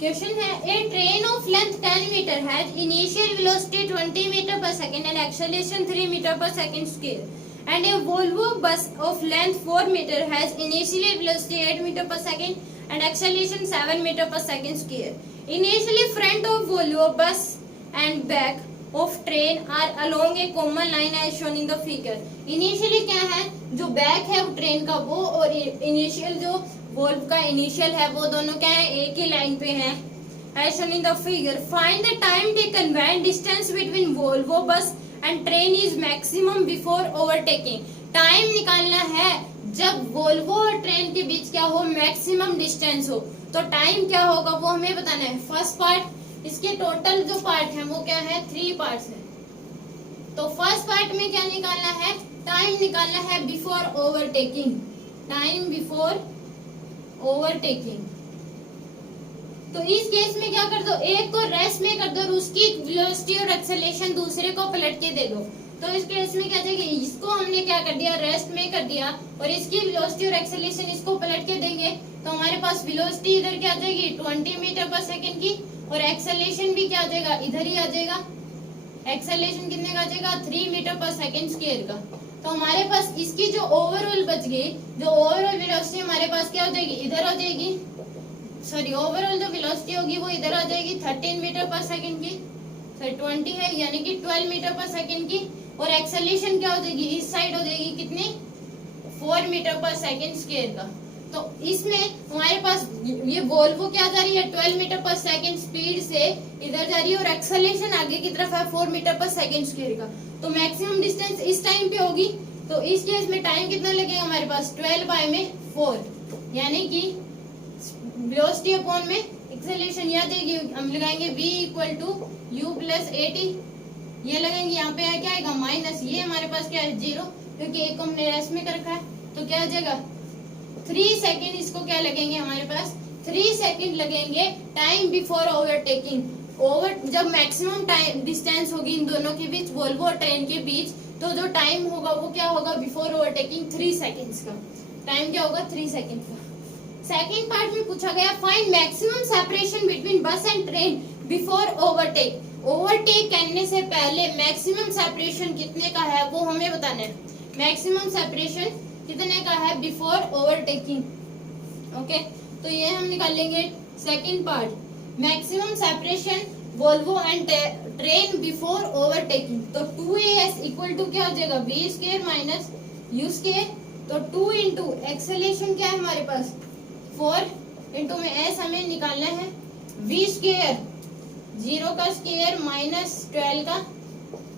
Question है a train of length 10 metre has initial velocity 20 metre per second and acceleration 3 metre per second square and a Volvo bus of length 4 metre has initial velocity 8 metre per second and acceleration 7 metre per second square. Initially front of Volvo bus and back of train are along a common line as shown in the figure. Initially क्या है, जो back है वो train का वो, और initial जो valve का इनिशियल है वो दोनों क्या है, एक ही लाइन पे है as shown in the figure. Find the time taken when distance between Volvo bus and train is maximum before overtaking. Time निकालना है जब वोल्वो और ट्रेन के बीच क्या हो, मैक्सिमम डिस्टेंस हो। तो टाइम क्या होगा वो हमें बताना है। फर्स्ट पार्ट, इसके टोटल जो पार्ट है वो क्या है, 3 पार्ट्स है। तो फर्स्ट पार्ट में क्या निकालना है, टाइम निकालना है before overtaking, time before overtaking. तो इस केस में क्या कर दो, एक को रेस्ट में कर दो और उसकी वेलोसिटी और एक्सेलरेशन दूसरे को पलट के दे दो। तो इस केस में क्या जाएगी, इसको हमने क्या कर दिया, रेस्ट में कर दिया, और इसकी वेलोसिटी और एक्सेलरेशन इसको पलट के देंगे। तो हमारे पास वेलोसिटी इधर क्या आ जाएगी 20 मीटर पर सेकंड की, और एक्सेलरेशन भी क्या आ जाएगा, इधर ही आ जाएगा। एक्सेलरेशन कितने का आ जाएगा, 3 मीटर पर सेकंड स्क्वायर का। तो हमारे पास इसकी जो ओवरऑल बच गई, जो ओवरऑल वेलोसिटी हमारे पास क्या हो जाएगी, इधर आ जाएगी। सॉरी, ओवरऑल जो वेलोसिटी होगी वो इधर आ जाएगी 13 मीटर पर सेकंड की, सॉरी 20 है यानी कि 12 मीटर पर सेकंड की, और एक्सेलरेशन क्या हो जाएगी, इस साइड हो जाएगी कितनी, 4 मीटर पर सेकंड स्क्वायर का। तो इसमें हमारे पास ये वोल्वो क्या जा रही है, 12 मीटर पर सेकंड स्पीड से इधर जा रही है, और एक्सेलरेशन आगे की तरफ है 4 मीटर पर सेकंड स्क्वायर का। तो मैक्सिमम डिस्टेंस इस टाइम पे होगी। तो इस केस में टाइम कितना लगेगा हमारे पास, 12 बाय में 4, यानी कि वेलोसिटी अपॉन में एक्सेलरेशन आ जाएगी। हम लगाएंगे v equal to u plus 80, ये लगाएंगे, यहाँ पे क्या आएगा माइनस, ये हमारे पास क्या है 0, क्योंकि एक को हमने रेस्ट में कर रखा है। तो क्या आ जाएगा 3 सेकेंड, इसको क्या लगेंगे हमारे पास 3 सेकेंड लगेंगे टाइम बिफोर ओवरटेकिंग। जब मैक्सिमम टाइम डिस्टेंस होगी इन दोनों के बीच, वोल्वो और ट्रेन के बीच, तो जो टाइम होगा वो क्या होगा बिफोर ओवरटेकिंग 3 सेकेंड्स का। टाइम क्या होगा 3 सेकेंड का। सेकेंड पार्ट में पूछा गया फाइंड मैक्सिमम सेपरेशन बिटवीन बस and train before overtake. Overtake करने से पहले मैक्सिमम सेपरेशन कितने का है वो हमें बताना है। मैक्सिमम सेपरेशन कितने का है बिफोर ओवरटेकिंग। ओके, तो ये हम निकाल लेंगे second part, maximum separation Volvo and train before overtaking. तो 2as इक्वल टू क्या हो जाएगा, v square minus u square. तो 2 इंटू एक्सेलरेशन क्या है हमारे पास 4, इंटू में s हमें निकालना है v स्क्वायर, 0 का स्क्वायर माइनस 12 का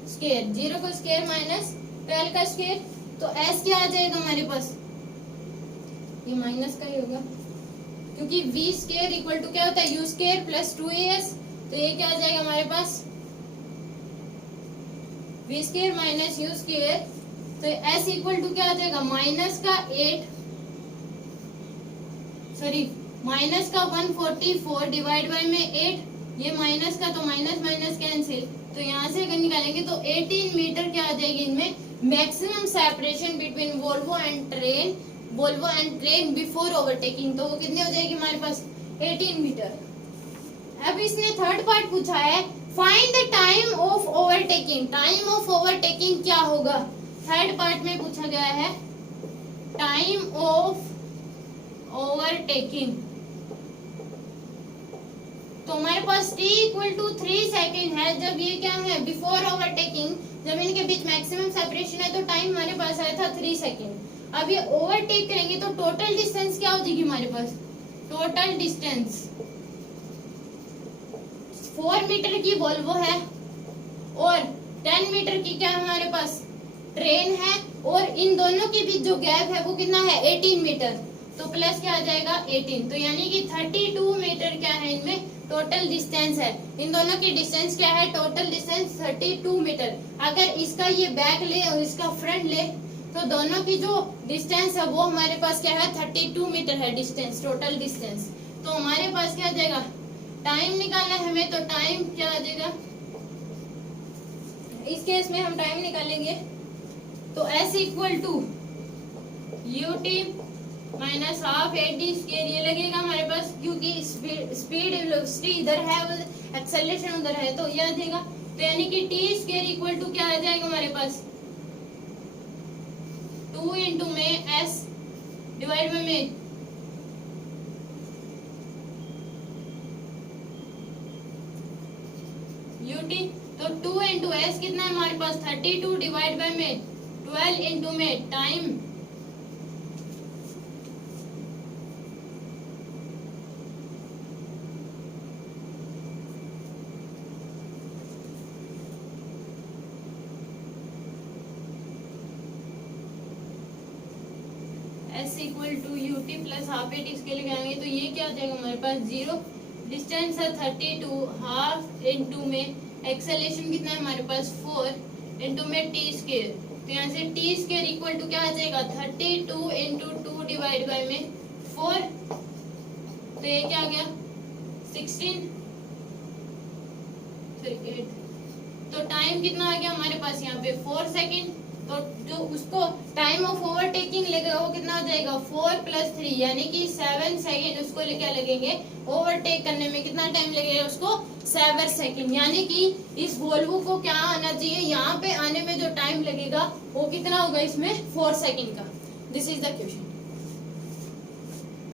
स्क्वायर, 0 का स्क्वायर माइनस 12 का स्क्वायर। तो s क्या आ जाएगा हमारे पास, ये माइनस का ही होगा, क्योंकि v स्क्वायर इक्वल टू क्या होता है u स्क्वायर प्लस 2as। तो ये क्या आ जाएगा हमारे पास v square minus u square. तो s इक्वल टू क्या आ जाएगा माइनस का 8, सॉरी माइनस का 144 डिवाइड बाय में 8, ये माइनस का, तो माइनस माइनस कैंसिल। तो यहाँ से अगर निकालेंगे तो 18 मीटर क्या आ जाएगी इनमें maximum separation between Volvo and train before overtaking. तो वो कितनी हो जाएगी हमारे पास 18 मीटर। अब इसने थर्ड पार्ट पूछा है find the time of overtaking. Time of overtaking क्या होगा, थर्ड पार्ट में पूछा गया है टाइम ऑफ ओवरटेकिंग। तो हमारे पास t इक्वल टू 3 सेकेंड है जब ये क्या है बिफोर ओवरटेकिंग, जब इनके बीच मैक्सिमम सेपरेशन है तो टाइम हमारे पास आया था 3 सेकेंड। अब ये ओवरटेक करेंगे तो टोटल डिस्टेंस क्या हो जाएगी हमारे पास, टोटल डिस्टेंस 4 मीटर की वोल्वो है और 10 मीटर की क्या हमारे पास ट्रेन है, और इन दोनों के बीच जो गैप है वो कितना है 18 मीटर। तो प्लस क्या आ जाएगा 18, तो यानी कि 32 मीटर क्या है इनमें टोटल डिस्टेंस है। इन दोनों की डिस्टेंस क्या है, टोटल डिस्टेंस 32 मीटर। अगर इसका ये बैक ले और इसका फ्रंट ले तो दोनों की जो डिस्टेंस है वो हमारे पास क्या है 32 मीटर है डिस्टेंस, टोटल डिस्टेंस। तो हमारे पास क्या आ जाएगा, टाइम निकालना है हमें, तो टाइम क्या आ जाएगा, इस केस में हम टाइम निकालेंगे तो s equal to ut minus half AT square ये लगेगा हमारे पास, क्योंकि स्पीड वेलोसिटी इधर है, एक्सेलरेशन उधर है, तो ये आ जाएगा। तो यानी कि टी स्क्वायर इक्वल टू क्या आ जाएगा हमारे पास, 2 इंटू में एस डिवाइड में यूटी। तो 2 इंटू एस कितना है हमारे पास 32 डिवाइड बाय में 12 इंटू में time S equal to UT plus half AT इसके लिए आएंगे, तो ये क्या आ जाएगा हमारे पास 0, डिस्टेंस है 32 हाफ इंटू में एक्सेलेरेशन कितना है हमारे पास 4 इंटू में टी स्क्वायर। तो यहाँ से टी स्क्वायर इक्वल टू क्या आ जाएगा 32 इंटू 2 डिवाइड बाय में 4, तो ये क्या आ गया 16 8। तो टाइम कितना आ गया हमारे पास यहाँ पे 4 सेकेंड। तो जो उसको टाइम ऑफ ओवरटेकिंग लगेगा वो कितना हो जाएगा 4 + 3 यानी कि 7 सेकेंड उसको क्या लगेंगे ओवरटेक करने में, कितना टाइम लगेगा उसको 7 सेकेंड। यानी कि इस वोल्वो को क्या आना चाहिए, यहाँ पे आने में जो टाइम लगेगा वो कितना होगा इसमें 4 सेकेंड का। This is the question.